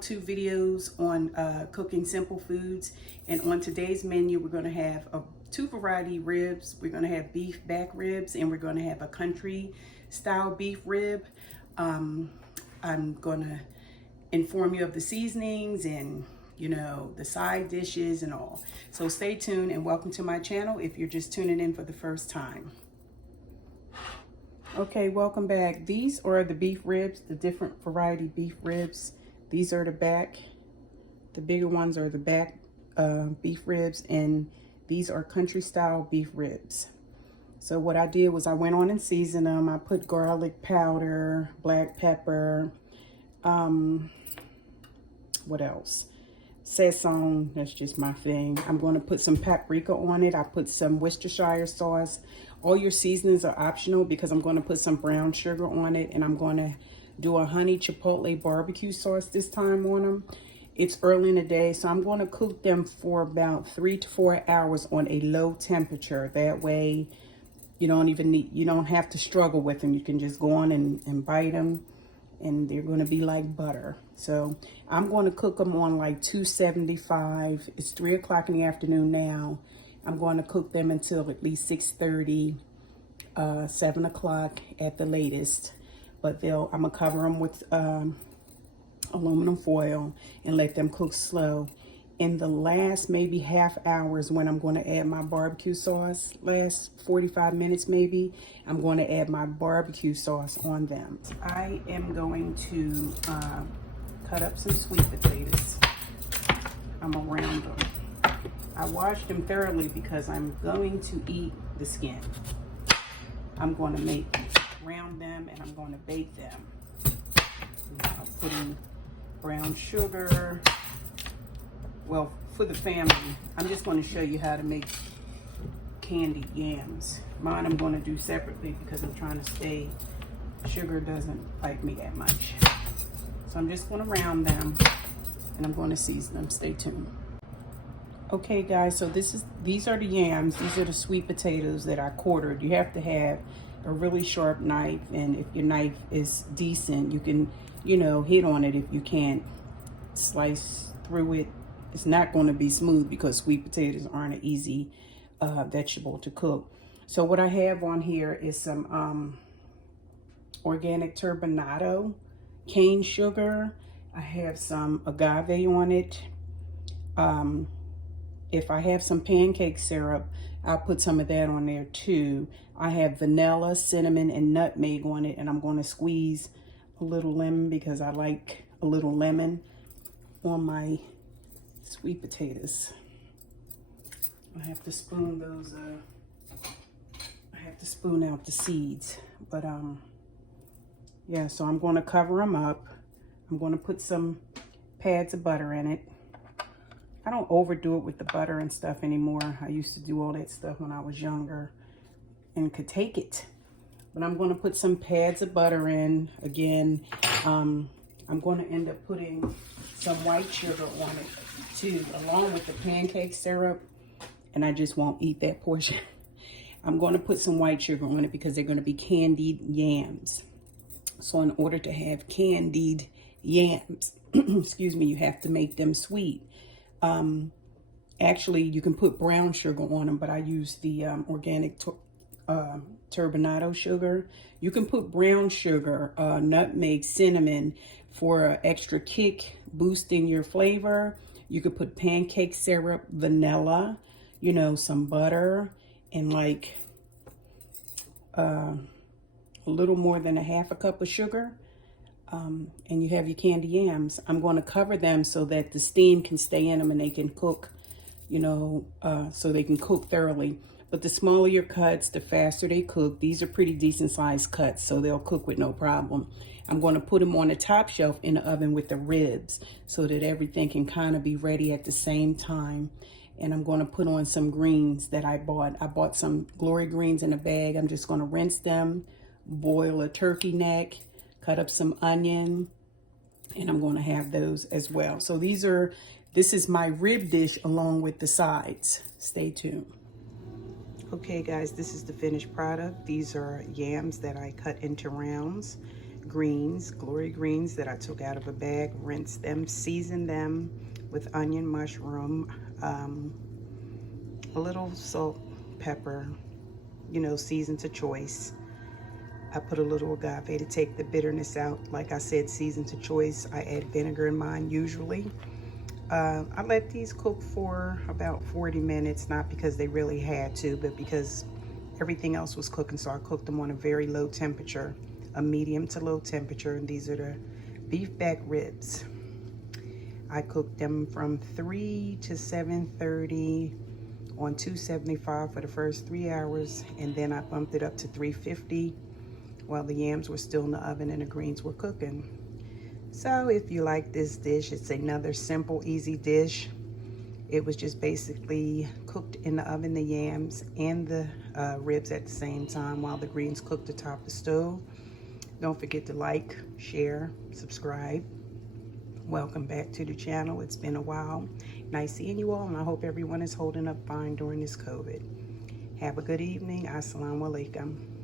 how-to videos on cooking simple foods. And on today's menu, we're going to have two variety ribs. We're going to have beef back ribs, and we're going to have a country style beef rib. I'm going to inform you of the seasonings and, you know, the side dishes and all. So stay tuned and welcome to my channel if you're just tuning in for the first time. Okay, welcome back. These are the beef ribs, the different variety beef ribs. These are the back. The bigger ones are the back beef ribs, and these are country style beef ribs. So what I did was I went on and seasoned them. I put garlic powder, black pepper, what else? Sazon, that's just my thing. I'm going to put some paprika on it. I put some Worcestershire sauce. All your seasonings are optional because I'm going to put some brown sugar on it, and I'm going to do a honey chipotle barbecue sauce this time on them. It's early in the day, so I'm going to cook them for about 3 to 4 hours on a low temperature. That way you don't have to struggle with them. You can just go on and bite them, and they're going to be like butter. So I'm going to cook them on like 275. It's 3 o'clock in the afternoon now. I'm going to cook them until at least 6:30, 7 o'clock at the latest. But I'm going to cover them with aluminum foil and let them cook slow. In the last maybe half hours when I'm going to add my barbecue sauce, last 45 minutes maybe, I'm going to add my barbecue sauce on them. I am going to cut up some sweet potatoes. I'm going to round them. I washed them thoroughly because I'm going to eat the skin. I'm going to round them, and I'm going to bake them. I'm putting brown sugar. Well, for the family, I'm just going to show you how to make candied yams. Mine I'm going to do separately because I'm trying to sugar doesn't like me that much. So I'm just going to round them, and I'm going to season them. Stay tuned. Okay guys, so these are the yams. These are the sweet potatoes that I quartered. You have to have a really sharp knife, and if your knife is decent, you can, hit on it. If you can't slice through it, it's not going to be smooth because sweet potatoes aren't an easy vegetable to cook. So what I have on here is some organic turbinado cane sugar. I have some agave on it. If I have some pancake syrup, I'll put some of that on there too. I have vanilla, cinnamon, and nutmeg on it, and I'm going to squeeze a little lemon because I like a little lemon on my sweet potatoes. I have to spoon those, I have to spoon out the seeds. But yeah, so I'm going to cover them up. I'm going to put some pads of butter in it. I don't overdo it with the butter and stuff anymore. I used to do all that stuff when I was younger and could take it. But I'm going to put some pads of butter in. Again, I'm going to end up putting some white sugar on it too, along with the pancake syrup. And I just won't eat that portion. I'm going to put some white sugar on it because they're going to be candied yams. So in order to have candied yams, excuse me, you have to make them sweet. Actually, you can put brown sugar on them, but I use the organic turbinado sugar. You can put brown sugar, nutmeg, cinnamon for extra kick, boosting your flavor. You could put pancake syrup, vanilla, some butter, and like a little more than a half a cup of sugar. And you have your candy yams. I'm going to cover them so that the steam can stay in them and they can cook, so they can cook thoroughly. But the smaller your cuts, the faster they cook. These are pretty decent sized cuts, so they'll cook with no problem. I'm going to put them on the top shelf in the oven with the ribs so that everything can kind of be ready at the same time. And I'm going to put on some greens that I bought. I bought some glory greens in a bag. I'm just going to rinse them, boil a turkey neck, cut up some onion, and I'm going to have those as well. So this is my rib dish along with the sides. Stay tuned. Okay guys, this is the finished product. These are yams that I cut into rounds. greens, glory greens that I took out of a bag, rinsed them, seasoned them with onion, mushroom, a little salt, pepper, you know, seasoned to choice. I put a little agave to take the bitterness out. Like I said, seasoned to choice. I add vinegar in mine usually. I let these cook for about 40 minutes, not because they really had to, but because everything else was cooking. So I cooked them on a very low temperature, a medium to low temperature. And these are the beef back ribs. I cooked them from 3 to 7:30 on 275 for the first 3 hours. And then I bumped it up to 350 while the yams were still in the oven and the greens were cooking. So if you like this dish, it's another simple, easy dish. It was just basically cooked in the oven, the yams and the ribs at the same time while the greens cooked atop the stove. Don't forget to like, share, subscribe. Welcome back to the channel. It's been a while. Nice seeing you all, and I hope everyone is holding up fine during this COVID. Have a good evening. Assalamu alaikum.